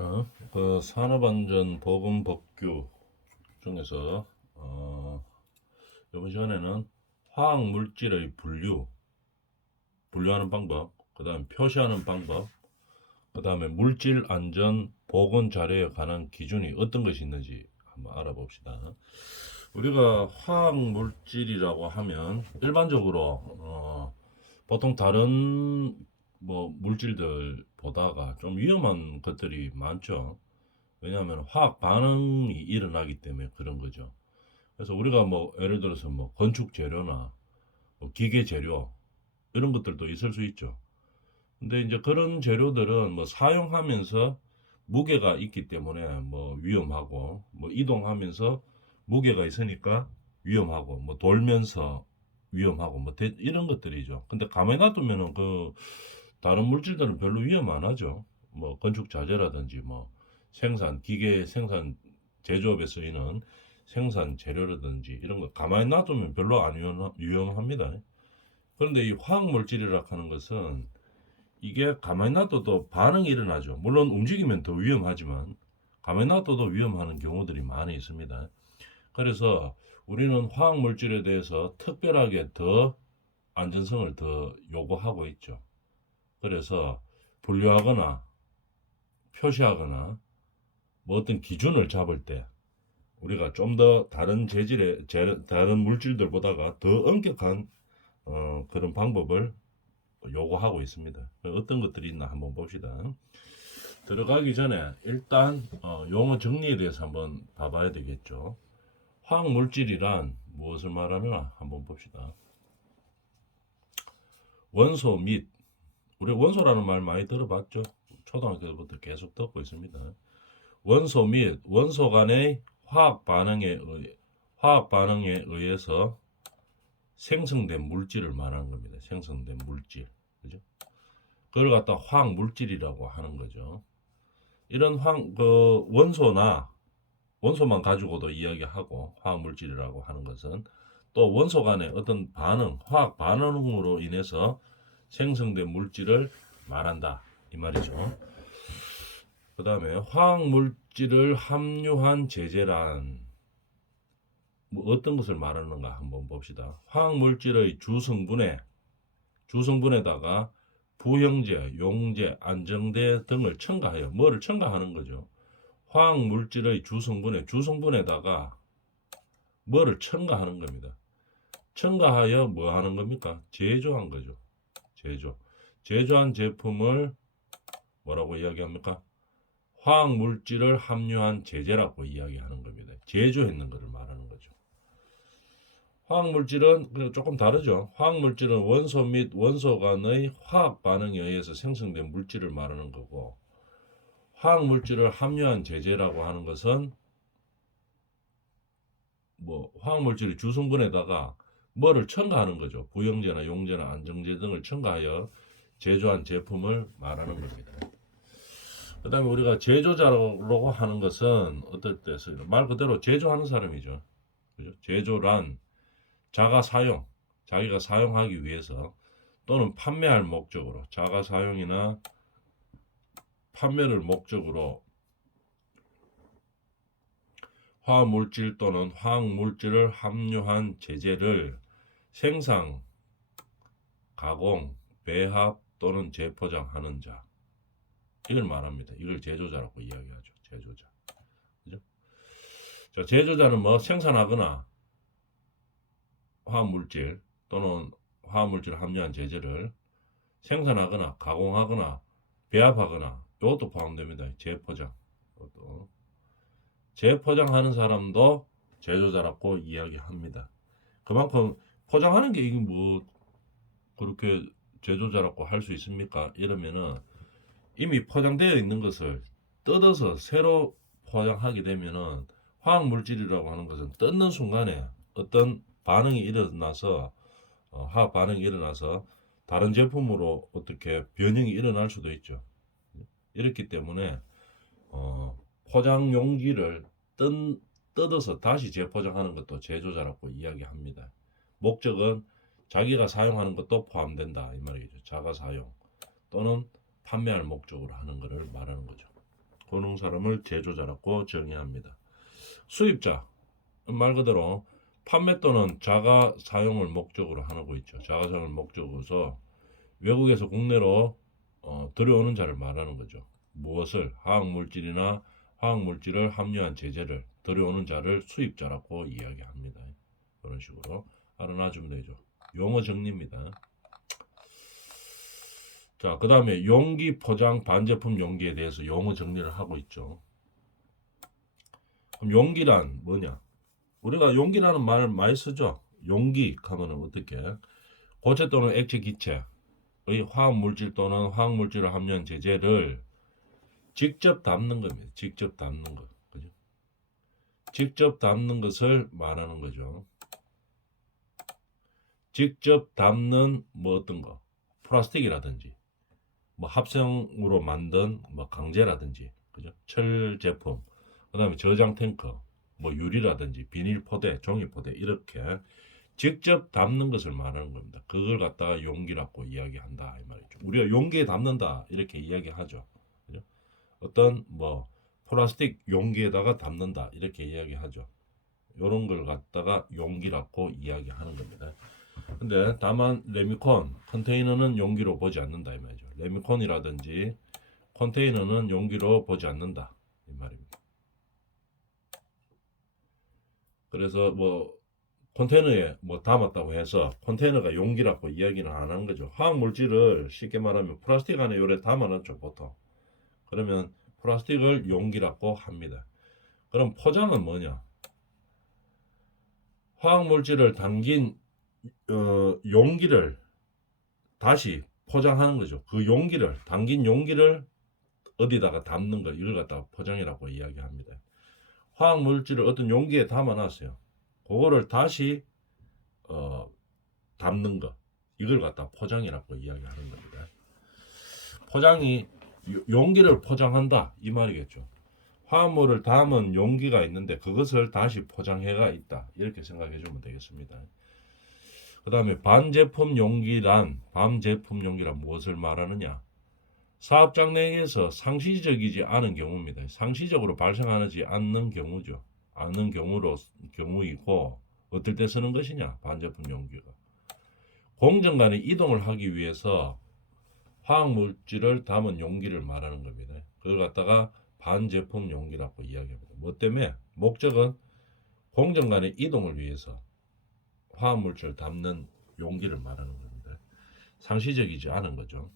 자, 그 산업안전보건법규 중에서 이번 시간에는 화학물질의 분류하는 방법, 그 다음에 표시하는 방법, 그 다음에 물질안전보건자료에 관한 기준이 어떤 것이 있는지 한번 알아봅시다. 우리가 화학물질이라고 하면 일반적으로 보통 다른 물질들 보다가 좀 위험한 것들이 많죠. 왜냐하면 화학 반응이 일어나기 때문에 그런 거죠. 그래서 우리가 예를 들어서 건축 재료나 기계 재료 이런 것들도 있을 수 있죠. 근데 이제 그런 재료들은 사용하면서 무게가 있기 때문에 위험하고, 이동하면서 무게가 있으니까 위험하고, 돌면서 위험하고, 이런 것들이죠. 근데 가만히 놔두면은 다른 물질들은 별로 위험 안 하죠. 건축 자재라든지 기계 생산 제조업에 쓰이는 생산 재료라든지 이런 거 가만히 놔두면 별로 안 위험합니다. 그런데 이 화학 물질이라 하는 것은 이게 가만히 놔둬도 반응이 일어나죠. 물론 움직이면 더 위험하지만 가만히 놔둬도 위험하는 경우들이 많이 있습니다. 그래서 우리는 화학 물질에 대해서 특별하게 더 안전성을 더 요구하고 있죠. 그래서 분류하거나 표시하거나 어떤 기준을 잡을 때 우리가 좀 더 다른 다른 물질들보다가 더 엄격한 그런 방법을 요구하고 있습니다. 어떤 것들이 있나 한번 봅시다. 들어가기 전에 일단 용어 정리에 대해서 한번 봐봐야 되겠죠. 화학 물질이란 무엇을 말하나 한번 봅시다. 원소 및 우리 원소라는 말 많이 들어봤죠? 초등학교 때부터 계속 듣고 있습니다. 원소 및 원소 간의 화학 반응에 의해서 생성된 물질을 말하는 겁니다. 생성된 물질. 그죠? 그걸 갖다 화학 물질이라고 하는 거죠. 이런 원소만 가지고도 이야기하고 화학 물질이라고 하는 것은 또 원소 간의 어떤 화학 반응으로 인해서 생성된 물질을 말한다. 이 말이죠. 그 다음에 화학 물질을 함유한 제재란 어떤 것을 말하는가 한번 봅시다. 화학 물질의 주성분에다가 부형제, 용제, 안정제 등을 첨가하여 뭐를 첨가하는 거죠. 화학 물질의 주성분에다가 뭐를 첨가하는 겁니다. 첨가하여 뭐 하는 겁니까? 제조한 거죠. 제조한 제품을 뭐라고 이야기합니까? 화학 물질을 함유한 제재라고 이야기하는 겁니다. 제조했는 것을 말하는 거죠. 화학 물질은 조금 다르죠. 화학 물질은 원소 및 원소 간의 화학 반응에 의해서 생성된 물질을 말하는 거고, 화학 물질을 함유한 제재라고 하는 것은 화학 물질의 주성분에다가 뭐를 첨가하는 거죠. 부형제나 용제나 안정제 등을 첨가하여 제조한 제품을 말하는 겁니다. 그 다음에 우리가 제조자라고 하는 것은 어떨 때 쓰여요? 말 그대로 제조하는 사람이죠. 그죠? 제조란 자기가 사용하기 위해서 또는 판매할 목적으로, 자가 사용이나 판매를 목적으로 화학물질 또는 화학물질을 함유한 제재를 생산, 가공, 배합 또는 재포장하는 자, 이걸 말합니다. 이걸 제조자라고 이야기하죠. 제조자. 그죠? 자, 제조자는 생산하거나 화학물질 또는 화학물질을 함유한 제재를 생산하거나 가공하거나 배합하거나 이것도 포함됩니다. 재포장. 이것도. 재포장하는 사람도 제조자라고 이야기합니다. 그만큼 포장하는 게 이게 그렇게 제조자라고 할 수 있습니까? 이러면은 이미 포장되어 있는 것을 뜯어서 새로 포장하게 되면은 화학 물질이라고 하는 것은 뜯는 순간에 어떤 반응이 일어나서 화학 반응이 일어나서 다른 제품으로 어떻게 변형이 일어날 수도 있죠. 이렇기 때문에 포장 용기를 뜯어서 다시 재포장하는 것도 제조자라고 이야기합니다. 목적은 자기가 사용하는 것도 포함된다 이 말이죠. 자가 사용 또는 판매할 목적으로 하는 것을 말하는 거죠. 그런 사람을 제조자라고 정의합니다. 수입자 말 그대로 판매 또는 자가 사용을 목적으로 하고 있죠. 자가 사용을 목적으로서 외국에서 국내로 들여오는 자를 말하는 거죠. 무엇을 화학물질이나 화학물질을 함유한 제재를 들여오는 자를 수입자라고 이야기합니다. 그런 식으로 알아놔주면 되죠. 용어 정리입니다. 자, 그 다음에 용기, 포장, 반제품 용기에 대해서 용어 정리를 하고 있죠. 그럼 용기란 뭐냐? 우리가 용기라는 말을 많이 쓰죠. 용기 하면은 어떻게? 고체 또는 액체 기체의 화학물질 또는 화학물질을 함유한 제재를 직접 담는 겁니다. 직접 담는 것. 그죠? 직접 담는 것을 말하는 거죠. 직접 담는 뭐 어떤 거. 플라스틱이라든지 뭐 합성으로 만든 뭐 강제라든지 그죠? 철 제품. 그다음에 저장 탱커, 뭐 유리라든지 비닐 포대, 종이 포대 이렇게 직접 담는 것을 말하는 겁니다. 그걸 갖다가 용기라고 이야기한다 이 말이죠. 우리가 용기에 담는다 이렇게 이야기하죠. 그죠? 어떤 뭐 플라스틱 용기에다가 담는다 이렇게 이야기하죠. 이런 걸 갖다가 용기라고 이야기하는 겁니다. 근데 다만 레미콘 컨테이너는 용기로 보지 않는다 이 말이죠. 레미콘이라든지 컨테이너는 용기로 보지 않는다 이 말입니다. 그래서 뭐 컨테이너에 뭐 담았다고 해서 컨테이너가 용기라고 이야기는 안 하는 거죠. 화학 물질을 쉽게 말하면 플라스틱 안에 요래 담아놨죠 보통. 그러면 플라스틱을 용기라고 합니다. 그럼 포장은 뭐냐? 화학 물질을 담긴 용기를 다시 포장하는 거죠. 그 용기를 담긴 용기를 어디다가 담는 거 이걸 갖다가 포장이라고 이야기합니다. 화학 물질을 어떤 용기에 담아놨어요. 그거를 다시 담는 거 이걸 갖다 포장이라고 이야기하는 겁니다. 포장이 용기를 포장한다 이 말이겠죠. 화합물을 담은 용기가 있는데 그것을 다시 포장해가 있다 이렇게 생각해 주면 되겠습니다. 그 다음에 반제품 용기란 무엇을 말하느냐? 사업장 내에서 상시적이지 않은 경우입니다. 상시적으로 발생하지 않는 경우죠. 않는 경우이고 어떨 때 쓰는 것이냐? 반제품 용기가 공정 간에 이동을 하기 위해서 화학물질을 담은 용기를 말하는 겁니다. 그걸 갖다가 반제품 용기라고 이야기합니다. 뭐 때문에? 목적은 공정 간의 이동을 위해서 화학물질을 담는 용기를 말하는 겁니다. 상시적이지 않은 거죠.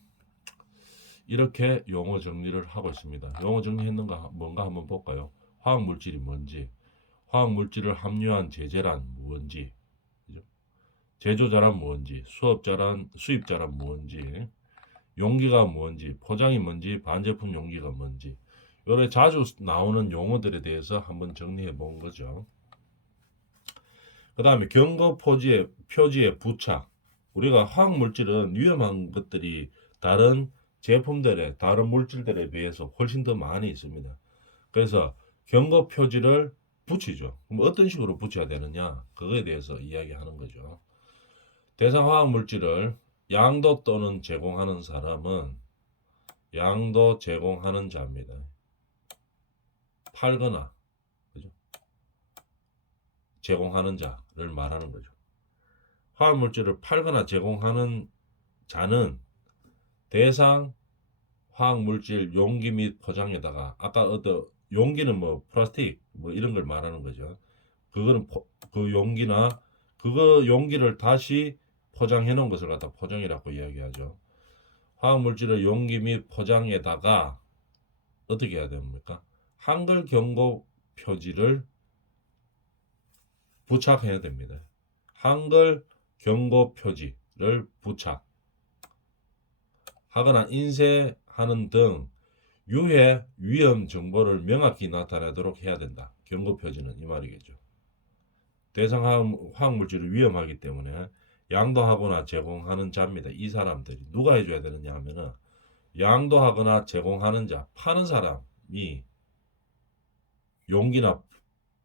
이렇게 용어 정리를 하고 있습니다. 용어 정리했는가 뭔가 한번 볼까요? 화학물질이 뭔지, 화학물질을 함유한 제재란 무엇인지, 제조자란 무엇인지, 수입자란 무엇인지, 용기가 뭔지, 포장이 뭔지, 반제품 용기가 뭔지 요래 자주 나오는 용어들에 대해서 한번 정리해 본 거죠. 그 다음에 경고 표지의 부착. 우리가 화학물질은 위험한 것들이 다른 제품들에 다른 물질들에 비해서 훨씬 더 많이 있습니다. 그래서 경고 표지를 붙이죠. 그럼 어떤 식으로 붙여야 되느냐 그거에 대해서 이야기하는 거죠. 대상 화학물질을 양도 또는 제공하는 사람은 양도 제공하는 자입니다. 팔거나 그죠? 제공하는 자를 말하는 거죠. 화학물질을 팔거나 제공하는 자는 대상 화학물질 용기 및 포장에다가 아까 어떤 용기는 뭐 플라스틱 뭐 이런 걸 말하는 거죠. 그거는 그 용기나 그거 용기를 다시 포장해 놓은 것을 갖다 포장이라고 이야기하죠. 화학물질의 용기 및 포장에다가 어떻게 해야 됩니까? 한글 경고 표지를 부착해야 됩니다. 한글 경고 표지를 부착하거나 인쇄하는 등 유해 위험 정보를 명확히 나타내도록 해야 된다. 경고 표지는 이 말이겠죠. 대상 화학물질이 위험하기 때문에 양도하거나 제공하는 자입니다. 이 사람들이 누가 해줘야 되느냐 하면은 양도하거나 제공하는 자, 파는 사람이 용기나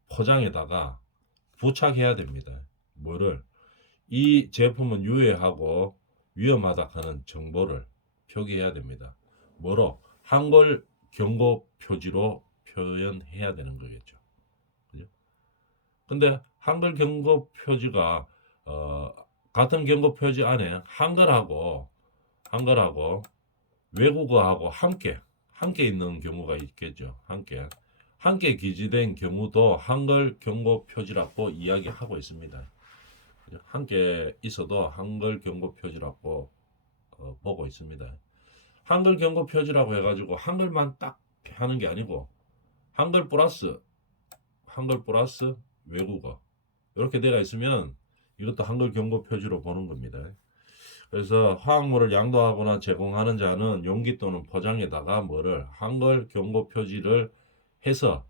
포장에다가 부착해야 됩니다. 뭐를? 이 제품은 유해하고 위험하다 하는 정보를 표기해야 됩니다. 뭐로? 한글 경고 표지로 표현해야 되는 거겠죠. 그죠? 근데 한글 경고 표지가 같은 경고 표지 안에 한글하고 외국어하고 함께 있는 경우가 있겠죠. 함께 기재된 경우도 한글 경고 표지라고 이야기하고 있습니다. 함께 있어도 한글 경고 표지라고 보고 있습니다. 한글 경고 표지라고 해가지고 한글만 딱 하는 게 아니고 한글 플러스 외국어 이렇게 되어 있으면 이것도 한글 경고 표지로 보는 겁니다. 그래서 화학물을 양도하거나 제공하는 자는 용기 또는 포장에다가 뭐를 한글 경고 표지를 해서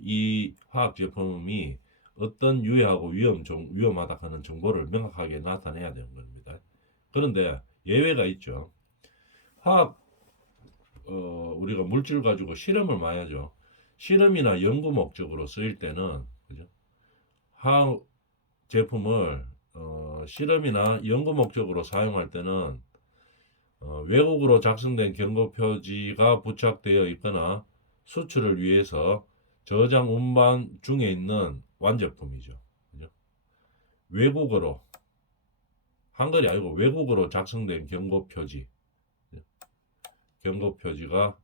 이 화학 제품이 어떤 유해하고 위험하다 하는 정보를 명확하게 나타내야 되는 겁니다. 그런데 예외가 있죠. 화학 우리가 물질 가지고 실험을 많이 하죠. 실험이나 연구 목적으로 쓰일 때는 그죠? 화학 제품을 실험이나 연구 목적으로 사용할 때는 외국어로 작성된 경고 표지가 부착되어 있거나 수출을 위해서 저장 운반 중에 있는 완제품이죠. 그죠? 외국어로 한글이 아니고 외국어로 작성된 경고 표지가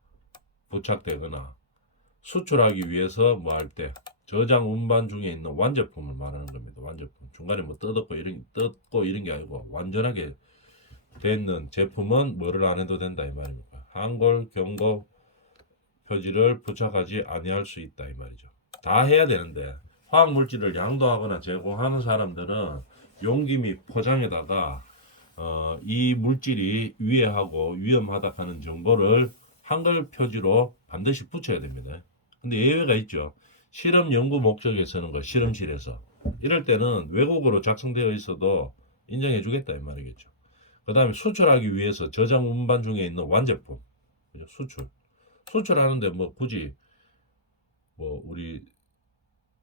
부착되거나 수출하기 위해서 뭐 할 때 저장 운반 중에 있는 완제품을 말하는 겁니다. 완제품. 중간에 뭐 뜯고 이런 게 아니고 완전하게 되는 제품은 뭐를 안 해도 된다 이 말입니다. 한글 경고 표지를 부착하지 아니할 수 있다 이 말이죠. 다 해야 되는데 화학 물질을 양도하거나 제공하는 사람들은 용기 및 포장에다가 이 물질이 유해하고 위험하다 하는 정보를 한글 표지로 반드시 붙여야 됩니다. 근데 예외가 있죠. 실험 연구 목적에 쓰는 거 실험실에서 이럴 때는 외국어로 작성되어 있어도 인정해 주겠다 이 말이겠죠. 그 다음에 수출하기 위해서 저장 운반 중에 있는 완제품 그죠? 수출하는데 뭐 굳이 뭐 우리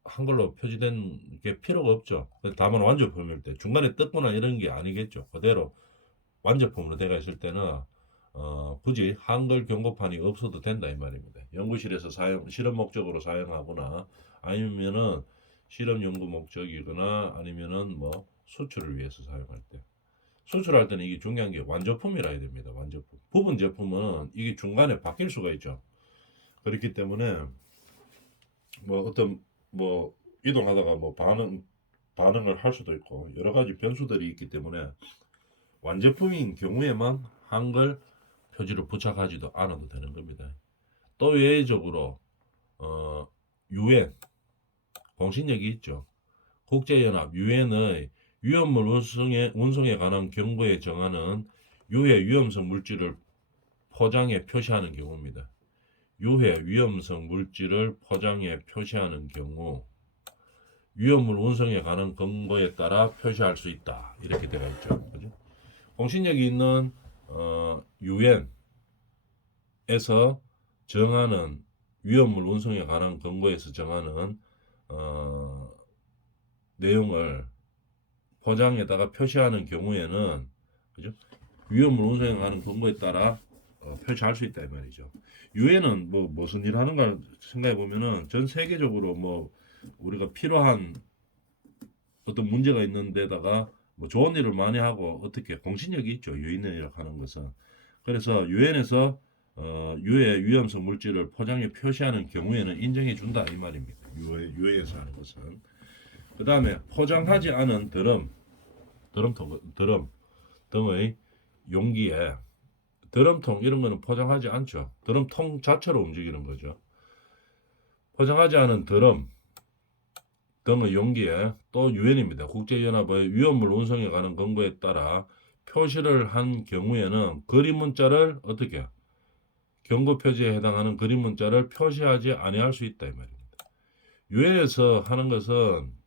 한글로 표지된 게 필요가 없죠. 다만 완제품일 때 중간에 뜯거나 이런 게 아니겠죠. 그대로 완제품으로 되어 있을 때는 굳이 한글 경고판이 없어도 된다 이 말입니다. 연구실에서 실험 목적으로 사용하거나 아니면은 실험 연구 목적이거나 아니면은 뭐 수출을 위해서 사용할 때 수출할 때는 이게 중요한 게 완제품이라 해야 됩니다. 완제품. 부분 제품은 이게 중간에 바뀔 수가 있죠. 그렇기 때문에 뭐 어떤 뭐 이동하다가 뭐 반응을 할 수도 있고 여러 가지 변수들이 있기 때문에 완제품인 경우에만 한글 표지를 부착하지도 않아도 되는 겁니다. 또 외적으로 유엔 공신력이 있죠. 국제연합 유엔의 위험물 운송에 관한 경고에 정하는 유해 위험성 물질을 포장에 표시하는 경우입니다. 유해 위험성 물질을 포장에 표시하는 경우 위험물 운송에 관한 경고에 따라 표시할 수 있다. 이렇게 되어 있죠. 그죠? 공신력이 있는 유엔에서 정하는 위험물 운송에 관한 경고에서 정하는 내용을 포장에다가 표시하는 경우에는 그죠? 위험물 운송에 관한 경고에 따라 표시할 수 있다 이 말이죠. 유엔은 뭐 무슨 일 하는가 생각해 보면은 전 세계적으로 뭐 우리가 필요한 어떤 문제가 있는 데다가 뭐 좋은 일을 많이 하고 어떻게 공신력이 있죠. 유엔이라고 하는 것은. 그래서 유엔에서 유해 위험성 물질을 포장에 표시하는 경우에는 인정해 준다 이 말입니다. 유엔에서 하는 것은. 그 다음에 포장하지 않은 드럼 등의 용기에 드럼통 이런 거는 포장하지 않죠. 드럼통 자체로 움직이는 거죠. 포장하지 않은 드럼 등의 용기에 또 유엔입니다. 국제연합의 위험물 운송에 관한 권고에 따라 표시를 한 경우에는 그림 문자를 어떻게 경고 표지에 해당하는 그림 문자를 표시하지 아니할 수 있다 이 말입니다. 유엔에서 하는 것은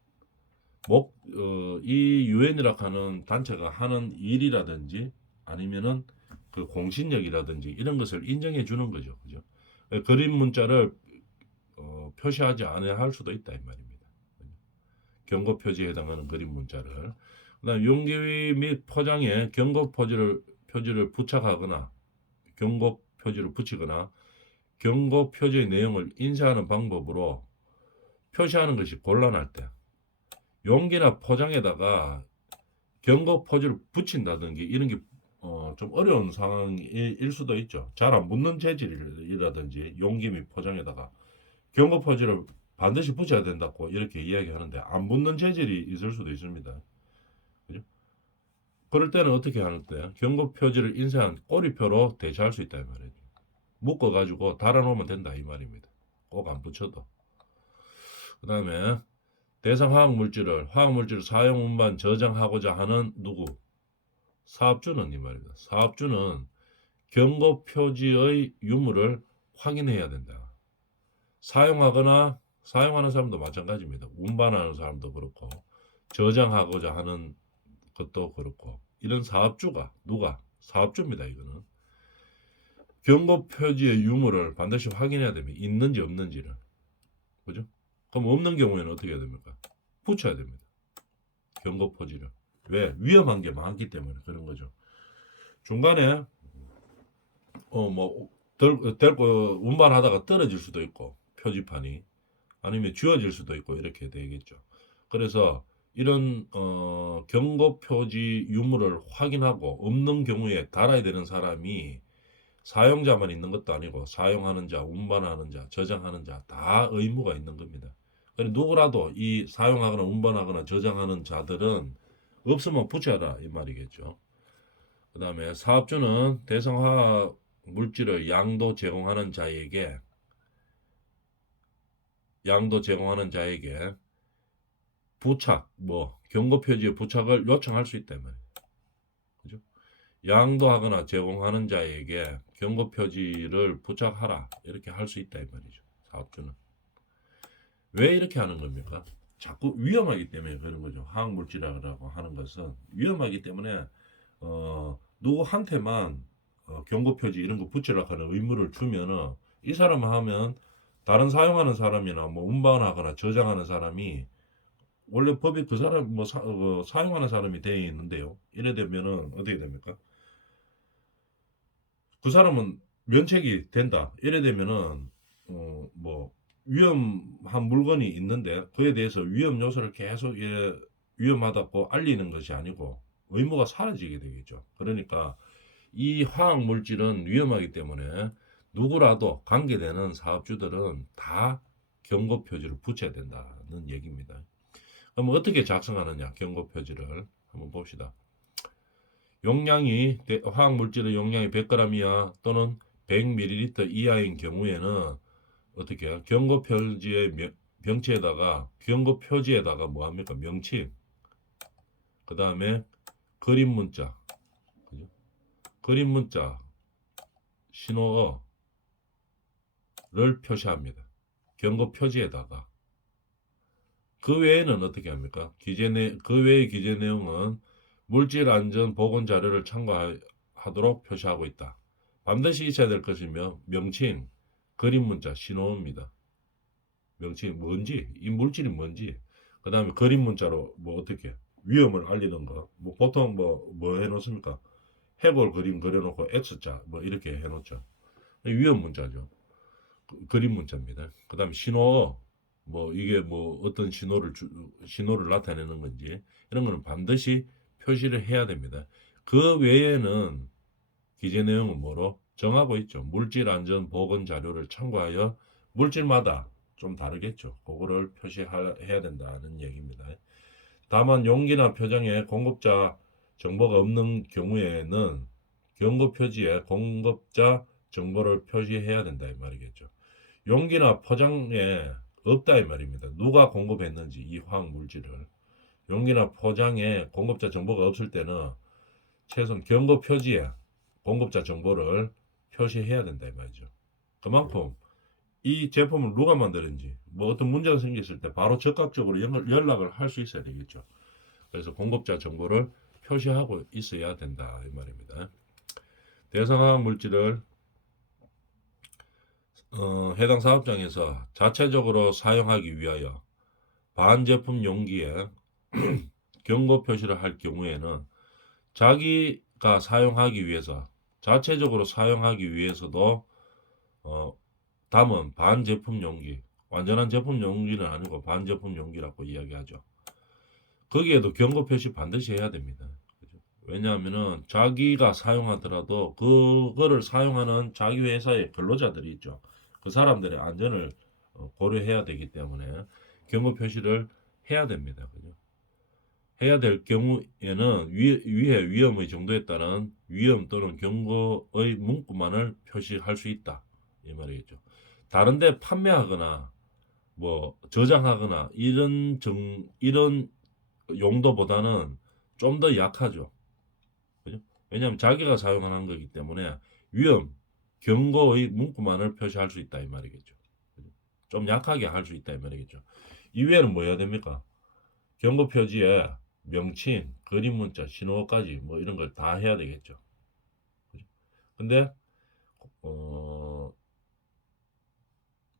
이 유엔이라 하는 단체가 하는 일이라든지 아니면은 그 공신력이라든지 이런 것을 인정해 주는 거죠. 그죠? 그림 문자를 표시하지 않아야 할 수도 있다 이 말입니다. 경고 표지에 해당하는 그림 문자를. 그다음 용기 및 포장에 경고 표지를 부착하거나 경고 표지를 붙이거나 경고 표지의 내용을 인쇄하는 방법으로 표시하는 것이 곤란할 때 용기나 포장에다가 경고 표지를 붙인다든지 이런 게 좀 어려운 상황일 수도 있죠. 잘 안 붙는 재질이라든지 용기 및 포장에다가 경고 표지를 반드시 붙여야 된다고 이렇게 이야기하는데 안 붙는 재질이 있을 수도 있습니다. 그죠? 그럴 때는 어떻게 하는데 경고 표지를 인쇄한 꼬리표로 대체할 수 있다 이 말이죠. 묶어가지고 달아놓으면 된다 이 말입니다. 꼭 안 붙여도. 그 다음에 대상 화학물질을 사용 운반 저장하고자 하는 누구? 사업주는 이 말입니다. 사업주는 경고 표지의 유무를 확인해야 된다. 사용하는 사람도 마찬가지입니다. 운반하는 사람도 그렇고 저장하고자 하는 것도 그렇고 이런 사업주가 누가? 사업주입니다. 이거는 경고 표지의 유무를 반드시 확인해야 됩니다. 있는지 없는지를. 그죠? 그럼 없는 경우에는 어떻게 해야 됩니까? 붙여야 됩니다. 경고 표지를. 왜? 위험한 게 많기 때문에 그런 거죠. 중간에 들고 운반하다가 떨어질 수도 있고 표지판이 아니면 쥐어질 수도 있고 이렇게 되겠죠. 그래서 이런 경고 표지 유무를 확인하고 없는 경우에 달아야 되는 사람이 사용자만 있는 것도 아니고 사용하는 자, 운반하는 자, 저장하는 자 다 의무가 있는 겁니다. 누구라도 이 사용하거나 운반하거나 저장하는 자들은 없으면 붙여라 이 말이겠죠. 그 다음에 사업주는 대상화학 물질을 양도 제공하는 자에게 부착, 경고 표지의 부착을 요청할 수 있다 말이에요. 그죠? 양도하거나 제공하는 자에게 경고 표지를 부착하라 이렇게 할 수 있다 이 말이죠. 사업주는 왜 이렇게 하는 겁니까? 자꾸 위험하기 때문에 그런 거죠. 화학물질이라고 하는 것은 위험하기 때문에 누구한테만 경고 표지 이런 거 붙이라고 하는 의무를 주면은 이 사람 하면 다른 사용하는 사람이나 운반하거나 저장하는 사람이 원래 법이 그 사람 사용하는 사람이 되어 있는데요. 이래 되면은 어떻게 됩니까? 그 사람은 면책이 된다. 이래 되면은 위험한 물건이 있는데 그에 대해서 위험 요소를 계속 위험하다고 알리는 것이 아니고 의무가 사라지게 되겠죠. 그러니까 이 화학 물질은 위험하기 때문에 누구라도 관계되는 사업주들은 다 경고 표지를 붙여야 된다는 얘기입니다. 그럼 어떻게 작성하느냐? 경고 표지를 한번 봅시다. 화학 물질의 용량이 100g 이하 또는 100ml 이하인 경우에는 어떻게 해요? 경고 표지의 경고 표지에다가 뭐합니까? 명칭. 그 다음에 그림 문자. 그죠? 그림 문자, 신호어를 표시합니다. 경고 표지에다가. 그 외에는 어떻게 합니까? 그 외의 기재 내용은 물질 안전 보건 자료를 참고하도록 표시하고 있다. 반드시 있어야 될 것이며 명칭, 그림 문자, 신호어입니다. 명칭이 뭔지, 이 물질이 뭔지, 그 다음에 그림 문자로 어떻게 위험을 알리는 거, 보통 뭐 해놓습니까? 해골 그림 그려놓고 X자 이렇게 해놓죠. 위험 문자죠. 그림 문자입니다. 그 다음에 신호어, 이게 어떤 신호를 나타내는 건지 이런 거는 반드시 표시를 해야 됩니다. 그 외에는 기재 내용은 뭐로 정하고 있죠. 물질 안전 보건 자료를 참고하여 물질마다 좀 다르겠죠. 그거를 표시해야 된다는 얘기입니다. 다만 용기나 표장에 공급자 정보가 없는 경우에는 경고 표지에 공급자 정보를 표시해야 된다 이 말이겠죠. 용기나 포장에 없다 이 말입니다. 누가 공급했는지 이 화학 물질을 용기나 포장에 공급자 정보가 없을 때는 최소한 경고 표지에 공급자 정보를 표시해야 된다 이 말이죠. 그만큼 이 제품을 누가 만드는지 어떤 문제가 생겼을 때 바로 적극적으로 연락을 할 수 있어야 되겠죠. 그래서 공급자 정보를 표시하고 있어야 된다 이 말입니다. 대상화학 물질을 해당 사업장에서 자체적으로 사용하기 위하여 반제품 용기에 경고 표시를 할 경우에는 자기가 사용하기 위해서 자체적으로 사용하기 위해서도 담은 반제품 용기, 완전한 제품 용기는 아니고 반제품 용기라고 이야기하죠. 거기에도 경고 표시 반드시 해야 됩니다. 그죠? 왜냐하면은 자기가 사용하더라도 그거를 사용하는 자기 회사의 근로자들이 있죠. 그 사람들의 안전을 고려해야 되기 때문에 경고 표시를 해야 됩니다. 그죠? 해야 될 경우에는 위해 위험의 정도에 따른 위험 또는 경고의 문구만을 표시할 수 있다. 이 말이겠죠. 다른데 판매하거나 뭐 저장하거나 이런 용도보다는 좀 더 약하죠. 그죠? 왜냐하면 자기가 사용하는 거기 때문에 위험, 경고의 문구만을 표시할 수 있다 이 말이겠죠. 그죠? 좀 약하게 할 수 있다 이 말이겠죠. 이외에는 뭐 해야 됩니까? 경고 표지에 명칭, 그림 문자, 신호까지 뭐 이런 걸 다 해야 되겠죠. 그죠? 근데 어,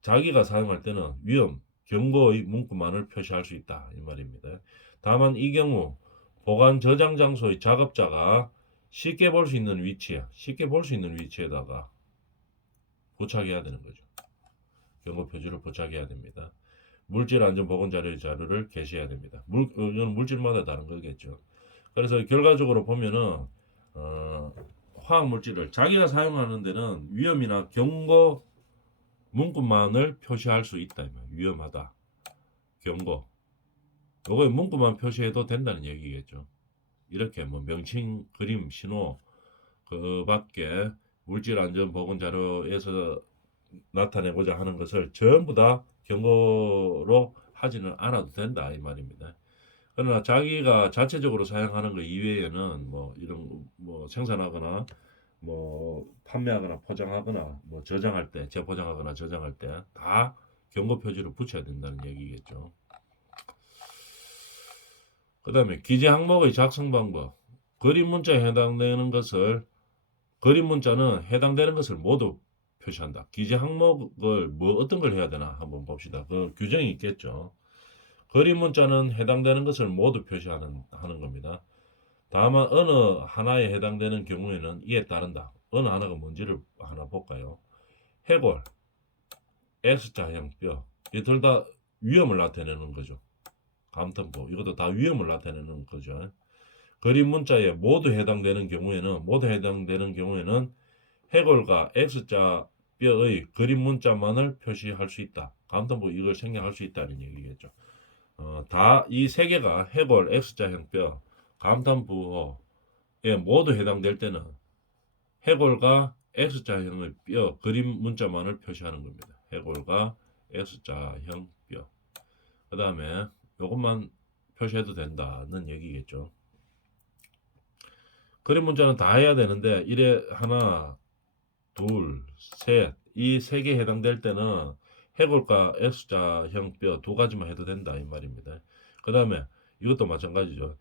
자기가 사용할 때는 위험, 경고의 문구만을 표시할 수 있다 이 말입니다. 다만 이 경우 보관 저장 장소의 작업자가 쉽게 볼 수 있는 위치에다가 부착해야 되는 거죠. 경고 표지를 부착해야 됩니다. 물질 안전 보건 자료를 게시해야 됩니다. 이건 물질마다 다른 거겠죠. 그래서 결과적으로 보면은 화학 물질을 자기가 사용하는 데는 위험이나 경고 문구만을 표시할 수 있다. 위험하다, 경고. 요거에 문구만 표시해도 된다는 얘기겠죠. 이렇게 뭐 명칭, 그림, 신호 그 밖에 물질 안전 보건 자료에서 나타내고자 하는 것을 전부 다 경고로 하지는 않아도 된다 이 말입니다. 그러나 자기가 자체적으로 사용하는 것 이외에는 뭐 이런 뭐 생산하거나 뭐 판매하거나 포장하거나 뭐 저장할 때 재포장하거나 저장할 때 다 경고 표지를 붙여야 된다는 얘기겠죠. 그 다음에 기재 항목의 작성 방법. 그림 문자에 해당되는 것을 그림 문자는 해당되는 것을 모두 표시한다. 기재 항목을 뭐 어떤 걸 해야 되나 한번 봅시다. 그 규정이 있겠죠. 그림 문자는 해당되는 것을 모두 표시하는 하는 겁니다. 다만 어느 하나에 해당되는 경우에는 이에 따른다. 어느 하나가 뭔지를 하나 볼까요? 해골, X자형 뼈. 이 둘 다 위험을 나타내는 거죠. 감탄부. 이것도 다 위험을 나타내는 거죠. 그림 문자에 모두 해당되는 경우에는 해골과 X자 뼈의 그림 문자만을 표시할 수 있다. 감탄부 이걸 생략할 수 있다는 얘기겠죠. 다 이 세 개가 해골, X자형 뼈, 감탄부호에 모두 해당될 때는 해골과 X자형의 뼈 그림 문자만을 표시하는 겁니다. 해골과 X자형 뼈. 그 다음에 이것만 표시해도 된다는 얘기겠죠. 그림 문자는 다 해야 되는데 이래 하나, 둘, 셋, 이 세 개 해당될 때는 해골과 X자형 뼈 두 가지만 해도 된다 이 말입니다. 그 다음에 이것도 마찬가지죠.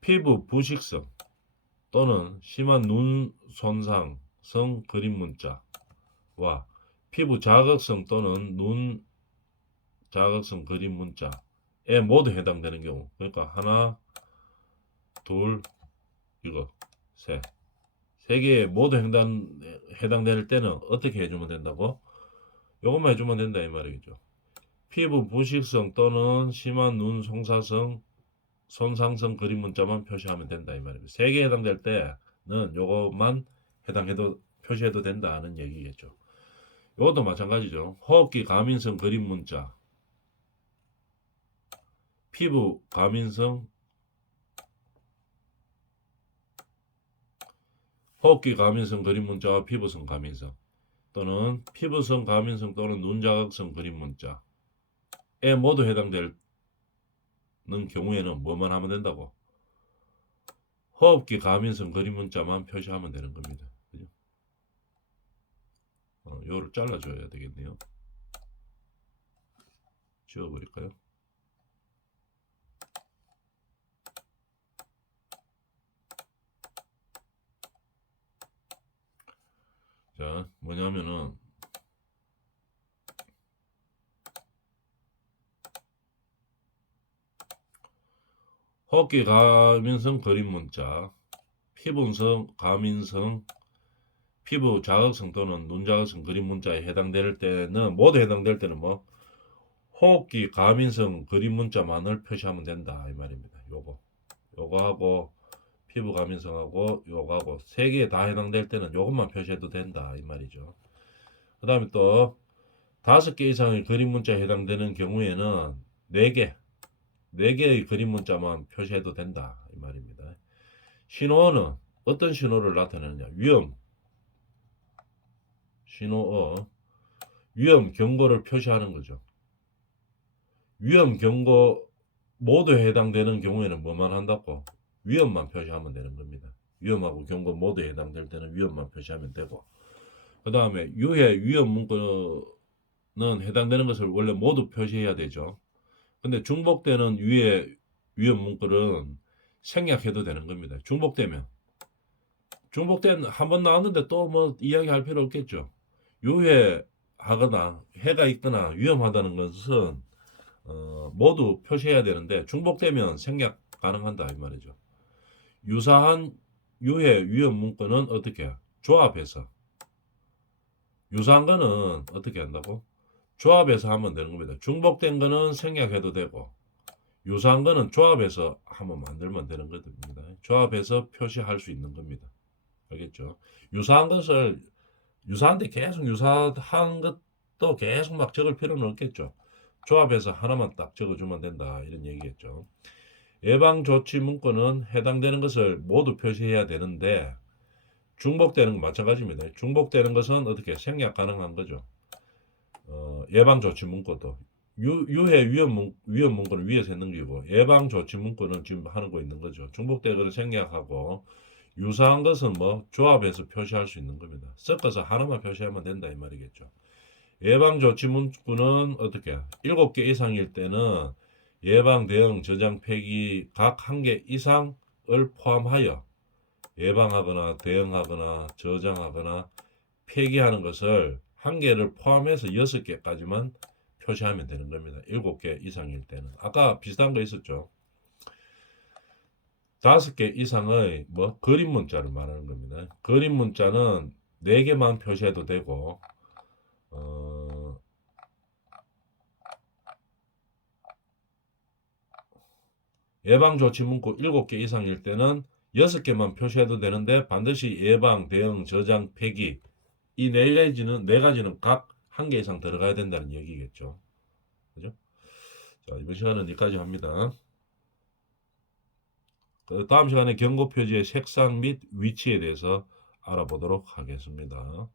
피부 부식성 또는 심한 눈 손상성 그림 문자와 피부 자극성 또는 눈 자극성 그림 문자에 모두 해당되는 경우, 그러니까 하나, 둘, 이거 세 개에 모두 해당될 때는 어떻게 해주면 된다고? 요것만 해주면 된다 이 말이겠죠. 피부 부식성 또는 심한 눈 손상성 그림 문자만 표시하면 된다 이 말입니다. 세 개 해당될 때는 요것만 표시해도 된다는 얘기겠죠. 요것도 마찬가지죠. 호흡기 가민성 그림 문자, 피부 가민성, 호흡기 가민성 그림 문자와 피부성 가민성 또는 피부성 가민성 또는 눈자극성 그림 문자에 모두 해당되는 경우에는 뭐만 하면 된다고? 호흡기 가민성 그림 문자만 표시하면 되는 겁니다. 그죠? 요를 잘라줘야 되겠네요. 지워버릴까요? 자, 뭐냐면은 호흡기 가민성 그림 문자, 피부성 가민성 피부 자극성 또는 눈 자극성 그림 문자에 해당될 때는 모두 해당될 때는 뭐 호흡기 가민성 그림 문자만을 표시하면 된다 이 말입니다. 요거하고 피부 가민성하고 요거하고 세 개에 다 해당될 때는 요것만 표시해도 된다 이 말이죠. 그 다음에 또 5개 이상의 그림 문자에 해당되는 경우에는 4개의 그림 문자만 표시해도 된다 이 말입니다. 신호어는 어떤 신호를 나타내느냐? 신호어, 위험 경고를 표시하는 거죠. 위험 경고 모두에 해당되는 경우에는 뭐만 한다고? 위험만 표시하면 되는 겁니다. 위험하고 경고 모두에 해당될 때는 위험만 표시하면 되고, 그 다음에 유해 위험 문구는 해당되는 것을 원래 모두 표시해야 되죠. 근데 중복되는 유해 위험 문구는 생략해도 되는 겁니다. 중복된 한 번 나왔는데 또 뭐 이야기할 필요 없겠죠. 유해하거나 해가 있거나 위험하다는 것은 모두 표시해야 되는데 중복되면 생략 가능한다 이 말이죠. 유사한 유해 위험 문구는 어떻게 조합해서 유사한 거는 어떻게 한다고? 조합해서 하면 되는 겁니다. 중복된 거는 생략해도 되고 유사한 거는 조합해서 한번 만들면 되는 겁니다. 조합해서 표시할 수 있는 겁니다. 알겠죠? 유사한 것을 유사한데 계속 유사한 것도 계속 막 적을 필요는 없겠죠. 조합해서 하나만 딱 적어주면 된다 이런 얘기겠죠. 예방조치 문구는 해당되는 것을 모두 표시해야 되는데 중복되는 건 마찬가지입니다. 중복되는 것은 어떻게 생략 가능한 거죠. 예방조치 문구도 유해 위험 문구는 위에서 했는 거고 예방조치 문구는 지금 하는 거 있는 거죠. 중복되거를 생략하고 유사한 것은 뭐 조합해서 표시할 수 있는 겁니다. 섞어서 하나만 표시하면 된다 이 말이겠죠. 예방조치 문구는 어떻게 7개 이상일 때는 예방, 대응, 저장, 폐기 각 1개 이상을 포함하여 예방하거나 대응하거나 저장하거나 폐기하는 것을 1개를 포함해서 6개까지만 표시하면 되는 겁니다. 7개 이상일 때는. 아까 비슷한 거 있었죠. 5개 이상의 뭐 그림 문자를 말하는 겁니다. 그림 문자는 4개만 표시해도 되고 예방조치 문구 7개 이상일 때는 6개만 표시해도 되는데 반드시 예방, 대응, 저장, 폐기 이 4가지는 각 1개 이상 들어가야 된다는 얘기겠죠. 그죠? 자, 이번 시간은 여기까지 합니다. 다음 시간에 경고 표지의 색상 및 위치에 대해서 알아보도록 하겠습니다.